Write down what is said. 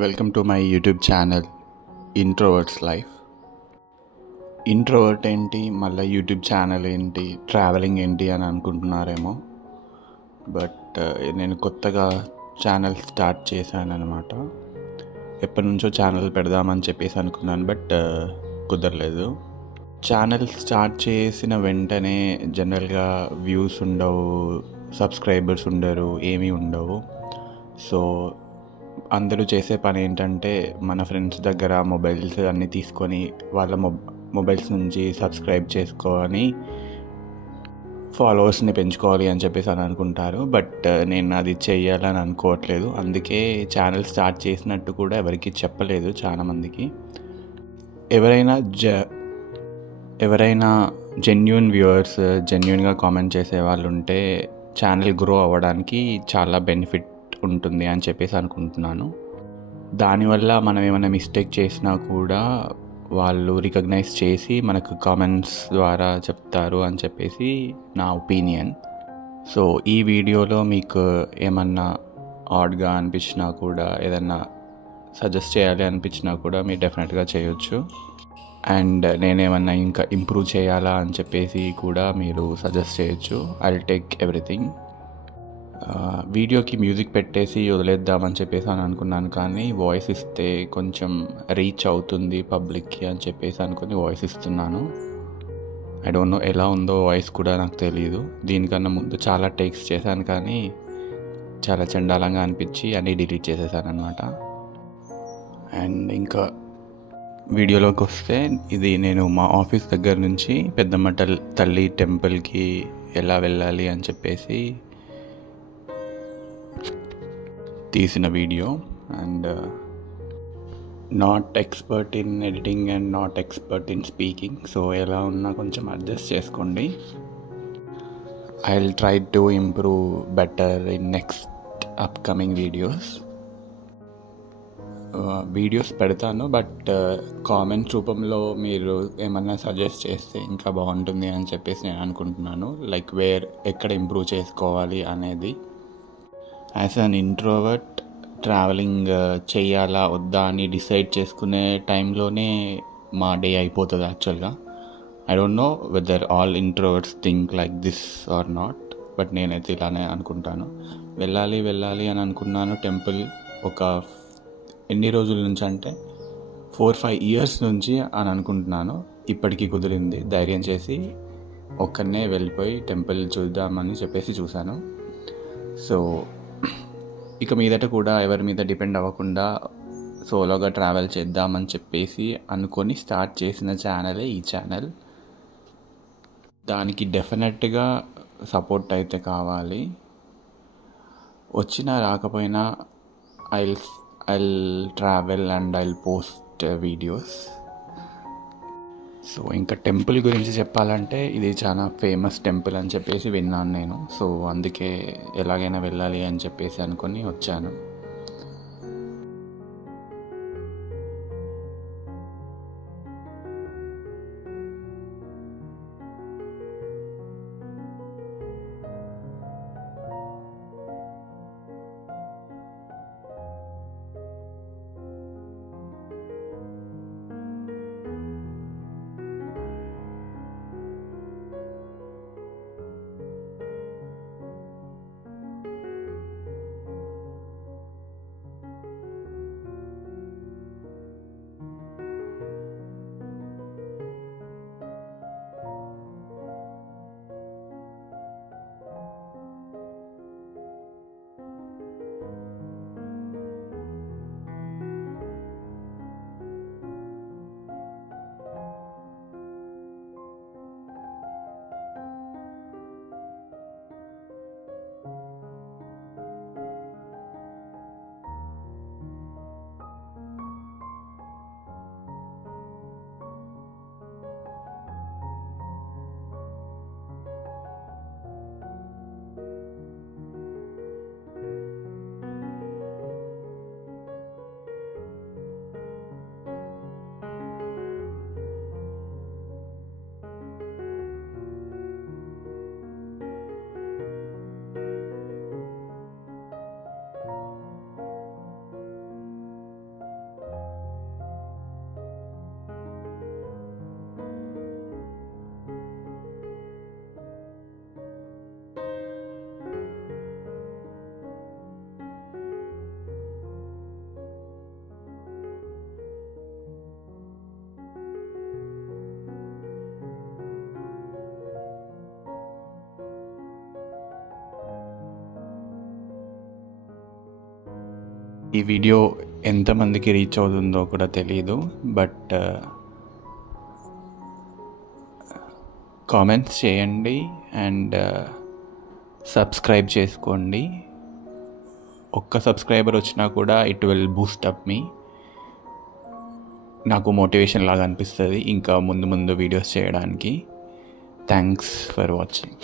Welcome to my YouTube channel introverts life. Introvert ఏంటి, మళ్ళీ YouTube channel ఏంటి, travelling ఏంటి అని అనుకుంటున్నారేమో. బట్ నేను కొత్తగా ఛానల్ స్టార్ట్ చేశాను అనమాట. ఎప్పటి నుంచో ఛానల్ పెడదామని చెప్పేసి అనుకున్నాను, బట్ కుదరలేదు. ఛానల్ స్టార్ట్ చేసిన వెంటనే జనరల్గా వ్యూస్ ఉండవు, సబ్స్క్రైబర్స్ ఉండరు, ఏమీ ఉండవు. సో అందరూ చేసే పని ఏంటంటే మన ఫ్రెండ్స్ దగ్గర మొబైల్స్ అన్నీ తీసుకొని వాళ్ళ మొబైల్స్ నుంచి సబ్స్క్రైబ్ చేసుకొని ఫాలోవర్స్ని పెంచుకోవాలి అని చెప్పేసి అని అనుకుంటారు. బట్ నేను అది చెయ్యాలని అనుకోవట్లేదు. అందుకే ఛానల్ స్టార్ట్ చేసినట్టు కూడా ఎవరికి చెప్పలేదు. చాలామందికి ఎవరైనా జెన్యూన్ వ్యూవర్స్, జెన్యూన్గా కామెంట్ చేసే వాళ్ళు ఉంటే ఛానల్ గ్రో అవ్వడానికి చాలా బెనిఫిట్ ఉంటుంది అని చెప్పేసి అనుకుంటున్నాను. దానివల్ల మనం ఏమైనా మిస్టేక్ చేసినా కూడా వాళ్ళు రికగ్నైజ్ చేసి మనకు కామెంట్స్ ద్వారా చెప్తారు అని చెప్పేసి నా ఒపీనియన్. సో ఈ వీడియోలో మీకు ఏమన్నా ఆడ్గా అనిపించినా కూడా, ఏదన్నా సజెస్ట్ చేయాలి అనిపించినా కూడా మీరు డెఫినెట్గా చేయొచ్చు. అండ్ నేనేమన్నా ఇంకా ఇంప్రూవ్ చేయాలా అని చెప్పేసి కూడా మీరు సజెస్ట్ చేయొచ్చు. I will take everything. వీడియోకి మ్యూజిక్ పెట్టేసి వదిలేద్దామని చెప్పేసి అని అనుకున్నాను, కానీ వాయిస్ ఇస్తే కొంచెం రీచ్ అవుతుంది పబ్లిక్కి అని చెప్పేసి అనుకుని వాయిస్ ఇస్తున్నాను. ఐ డోంట్ నో ఎలా ఉందో వాయిస్ కూడా నాకు తెలియదు. దీనికన్నా ముందు చాలా టేక్స్ చేశాను, కానీ చాలా చండాలంగా అనిపించి అన్నీ డిలీట్ చేసేసాను అనమాట. అండ్ ఇంకా వీడియోలోకి వస్తే, ఇది నేను మా ఆఫీస్ దగ్గర నుంచి పెద్దమ్మ తల్లి టెంపుల్కి ఎలా వెళ్ళాలి అని చెప్పేసి తీసిన video. And not expert in editing and not expert in speaking. So ఎలా ఉన్నా కొంచెం అడ్జస్ట్ చేసుకోండి. I will try to improve better in next upcoming videos పెడతాను. బట్ కామెంట్స్ రూపంలో మీరు ఏమన్నా సజెస్ట్ చేస్తే ఇంకా బాగుంటుంది అని చెప్పేసి నేను అనుకుంటున్నాను. లైక్ ఎక్కడ ఇంప్రూవ్ చేసుకోవాలి అనేది. యాజ్ అన్ ఇంట్రోవర్ట్ ట్రావెలింగ్ చేయాలా వద్దా అని డిసైడ్ చేసుకునే టైంలోనే మా డే అయిపోతుంది యాక్చువల్గా. I don't know whether all introverts think like this or not, but నేనైతే ఇలానే అనుకుంటాను. వెళ్ళాలి అని అనుకున్నాను టెంపుల్. ఒక ఎన్ని రోజుల నుంచి అంటే 4-5 years నుంచి అని అనుకుంటున్నాను. ఇప్పటికీ కుదిరింది. ధైర్యం చేసి ఒక్కనే వెళ్ళిపోయి టెంపుల్ చూద్దామని చెప్పేసి చూశాను. సో ఇక మీదట కూడా ఎవరి మీద డిపెండ్ అవ్వకుండా సోలోగా ట్రావెల్ చేద్దామని చెప్పేసి అనుకొని స్టార్ట్ చేసిన ఛానలే ఈ ఛానల్. దానికి డెఫినెట్గా సపోర్ట్ అయితే కావాలి. వచ్చినా రాకపోయినా I'll travel and I'll post videos. So ఇంకా టెంపుల్ గురించి చెప్పాలంటే ఇది చాలా ఫేమస్ టెంపుల్ అని చెప్పేసి విన్నాను నేను. సో అందుకే ఎలాగైనా వెళ్ళాలి అని చెప్పేసి అనుకొని వచ్చాను. ఈ వీడియో ఎంతమందికి రీచ్ అవుతుందో కూడా తెలీదు, బట్ కామెంట్స్ చేయండి అండ్ సబ్స్క్రైబ్ చేసుకోండి. ఒక్క సబ్స్క్రైబర్ వచ్చినా కూడా ఇట్ విల్ బూస్ట్ అప్ మీ. నాకు మోటివేషన్ లాగా అనిపిస్తుంది ఇంకా ముందు ముందు వీడియోస్ చేయడానికి. Thanks for watching.